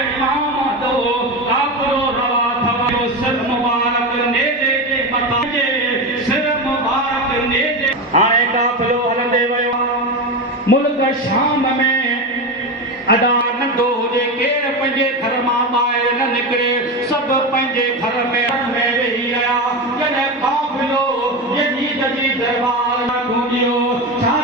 इमाम दो काफिरो रवा थवा सिर मुबारक नेजे जे मथा जे सिर मुबारक नेजे हाणे काफिलो हलंदे वियो मुल्क शाम में अदा नंढो हुजे केरु पंहिंजे घर मां ॿाहिरि न निकिरे सभु पंहिंजे घर में वेही रहिया जॾहिं काफिलो यजीद जी दरबार में गूंजियो छा